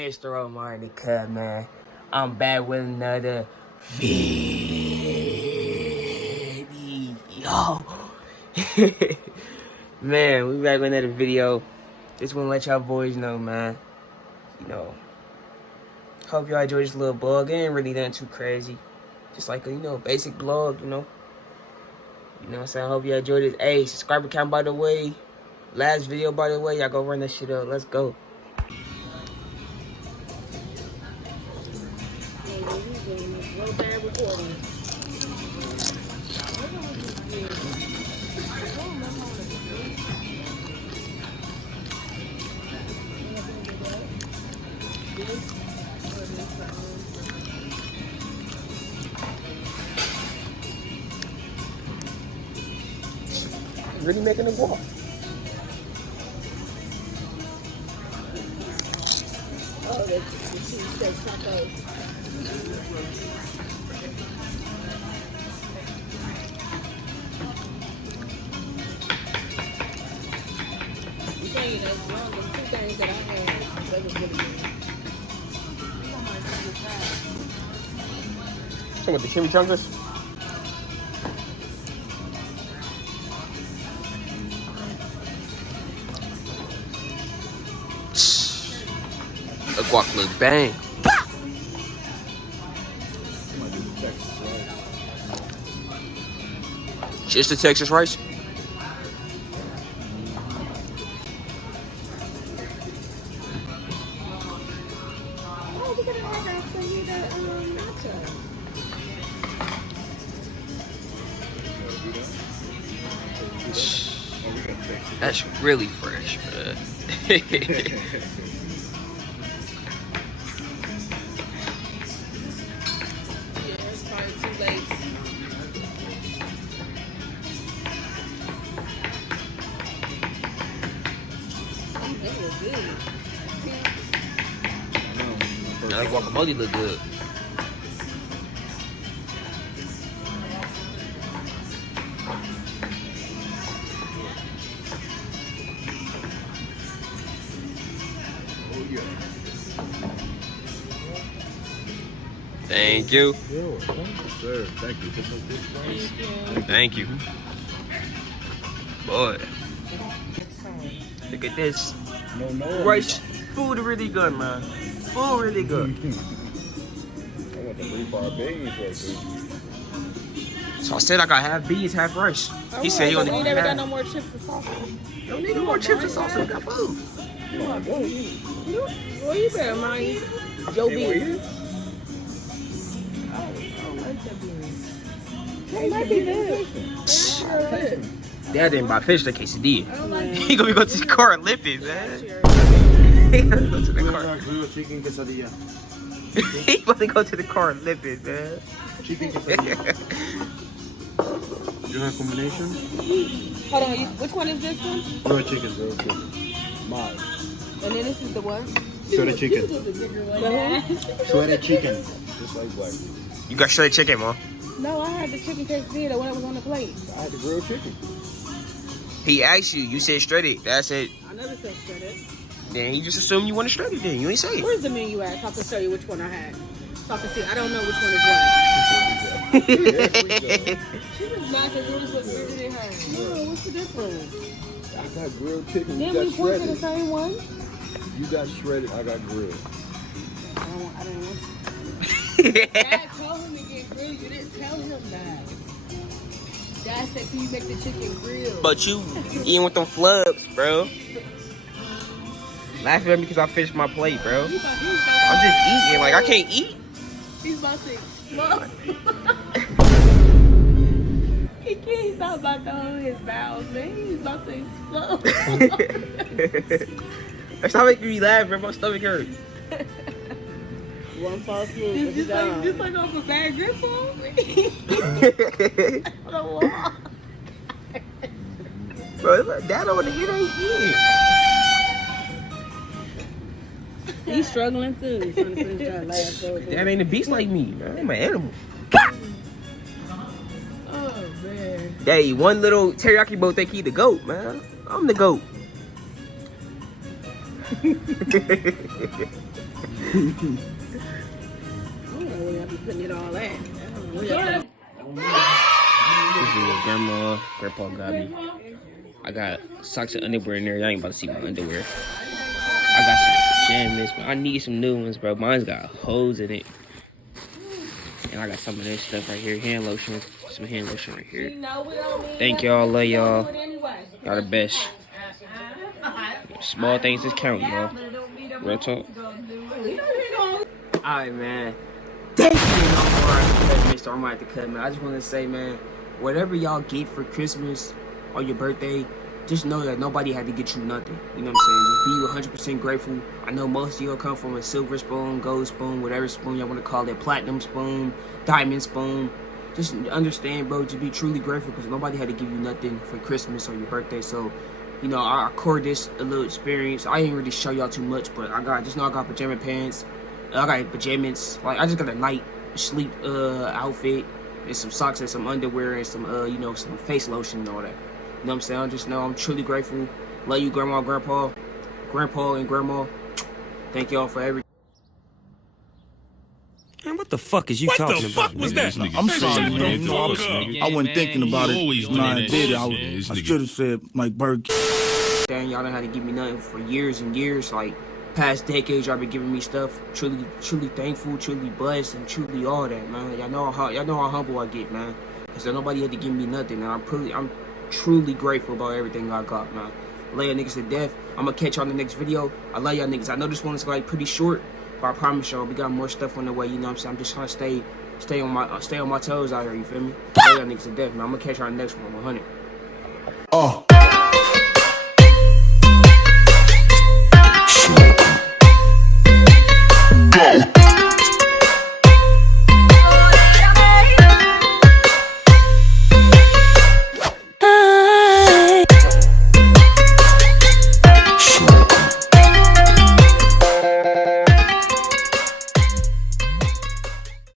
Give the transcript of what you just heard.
Mr. Omar the Cut, man. I'm back with another video. Man, we back with another video. Just want to let y'all boys know, man. You know, hope y'all enjoy this little blog. It ain't really nothing too crazy. Just like a, basic blog, You know what I'm saying? I hope y'all enjoy this. Hey, subscriber count, by the way. Last video, by the way. Y'all go run that shit up. Let's go. Really making a walk. Oh, the cheesesteak tacos. You saying that's one of the two things that I had that was really good. So what, the chimichangas? The guac look bang. Just the Texas rice? Oh, we're gonna have that for you, the nachos. That's really fresh, man. That guacamole look good. Thank you. Sir, thank you. Thank you. Boy. Look at this. No. Rice. Food really good, man. Food really good. I want the rebar beans right So I said I got half beans, half rice. He said he only You need never got half. no more chips and salsa. Don't need no more chips and salsa. We got food. Well, you better mind your beans. They might be good. Dad didn't buy fish the quesadilla. He gonna go to the car and lip it, man. He gonna go to the car. Grilled chicken quesadilla. He gonna go to the car and lip it, man. Chicken quesadilla. You have combination? Hold on, which one is this one? Grilled chicken. Mine. And then this is the one? Shredded chicken. Shredded chicken. Just like black people. You got shredded chicken, Mom. No, I had the chicken quesadilla when it was on the plate. I had the grilled chicken. He asked you. You said shredded. That's it. I never said shredded. Then you just assumed you want to shred it. Then you ain't say it. Where's the menu at? So I can show you which one I had. So I can see. I don't know which one is what. She was not because it was what really did her. No, what's the difference? I got grilled chicken. Then You we got point to the shredded. same one. You got shredded. I got grilled. I don't want Dad told him to get grilled. You didn't tell him that. Dad said, can you make the chicken grilled? But you eating with them flubs, bro. Laughing at me because I finished my plate, bro. I'm just eating. Like, I can't eat. He's about to explode. He's not about to hold his bowels, man. He's about to explode. That's not making me laugh, bro. My stomach hurts. One false move. Just like off a bad grip on me. On the wall. Bro, Dad don't want to get that He's struggling too. He's trying to finish that last over. Dad ain't a beast like me, man. I'm an animal. Oh man. Hey, one little teriyaki boat think he the GOAT, man. I'm the GOAT. I'll be putting it all at. This is what grandpa got me. I got socks and underwear in there. Y'all ain't about to see my underwear. I got some pajamas, but I need some new ones, bro. Mine's got holes in it. And I got some of this stuff right here. Hand lotion. Some hand lotion right here. Thank y'all. Love y'all. Y'all the best. Small things just count, y'all. Real talk. Alright, man. Thank you. Mr. I'm at the cut, man. I just want to say, man, whatever y'all get for Christmas or your birthday, just know that nobody had to get you nothing. You know what I'm saying? Just be 100% grateful. I know most of y'all come from a silver spoon, gold spoon, whatever spoon y'all want to call it, platinum spoon, diamond spoon. Just understand, bro, just be truly grateful because nobody had to give you nothing for Christmas or your birthday. So, you know, I record this a little experience. I ain't really show y'all too much, but I got pajama pants. I got pajamas. Like, I just got a night sleep outfit and some socks and some underwear and some you know, some face lotion and all that. You know what I'm saying? I just know I'm truly grateful. Love you, grandma, grandpa, and grandma. Thank y'all for everything. Man, what the fuck is you talking about? What the fuck was that? I'm sorry, man. I wasn't thinking about it when I did it. I should have said, like, Burger King. Dang, y'all done had to give me nothing for years and years. Like, past decades, y'all been giving me stuff. Truly thankful, truly blessed, and truly all that, man. Y'all know how humble I get, man. Because nobody had to give me nothing, and I'm truly grateful about everything I got, man. Love y'all niggas to death. I'm gonna catch y'all in the next video. I love y'all niggas. I know this one is like pretty short, but I promise y'all we got more stuff on the way. You know what I'm saying? I'm just trying to stay on my toes out here. You feel me? Love y'all niggas to death, man. I'm gonna catch y'all in the next one. 100.